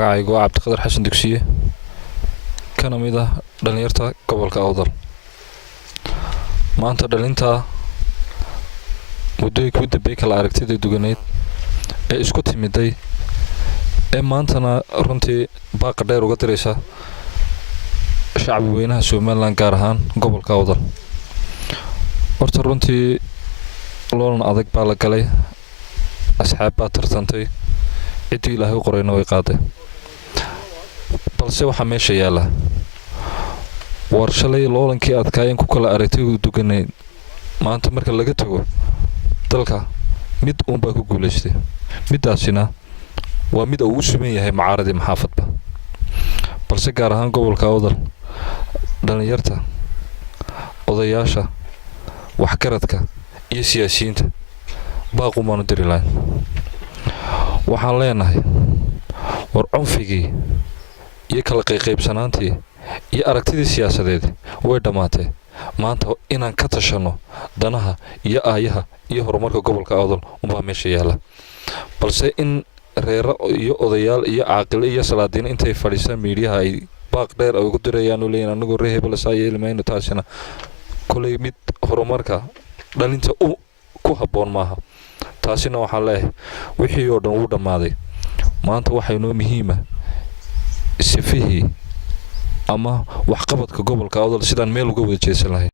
magacaygu waa Cabdiqaadir Xasan Dugsiye kana mid ah dhalinyarta gobolka Awdal. Maanta dhalinta muddooyinkii u dambeeyay kala aragtida duganeed ee isku timiday ee maantana runtii baaqa dheer uga diraysa shacbi weynaha Soomaaliland gaar ahaan gobolka Awdal. Horta runtii loolan adag baa la galay, asxaab baa tartantay, cidii Ilaahay u qorayna way qaaday. balse waxa meesha yaala war shalay loolankii adkaayeen ku kala aragtay duganeed maanta marka laga tago dalka mid uun baa ku guuleystay. midaasina waa mid uu sumeyn yahay macaaradii maxaafadba, balse gaar ahaan gobolka Awdal dhalinyarta, odayaasha, waxgaradka iyo siyaasiyiinta baaqu maanu diri lahayn. waxaan leenahay war cunfigii iyo kala qaybsanaantii iyo aragtidii siyaasadeed way dhamaatay. maanta inaan ka tashano danaha iyo aayaha iyo horumarka gobolka Awdal uma meesha yaala, balse in reero iyo odayaal iyo caaqil iyo salaadiin intay fadhiistaan miidiyaha ay baaq dheer ugu dirayaan oo leeyaan anagu reehebel saayeelmayno taasina kulay mid horumarka dhalinta ku haboon maaha. taasina waxa leeyahay wixii oo dhan uu dhamaaday. maanta waxa inoo muhiim ah sifihi ama wax qabadka gobolka Awdal sidaan meel uga wada jeesan lahayn.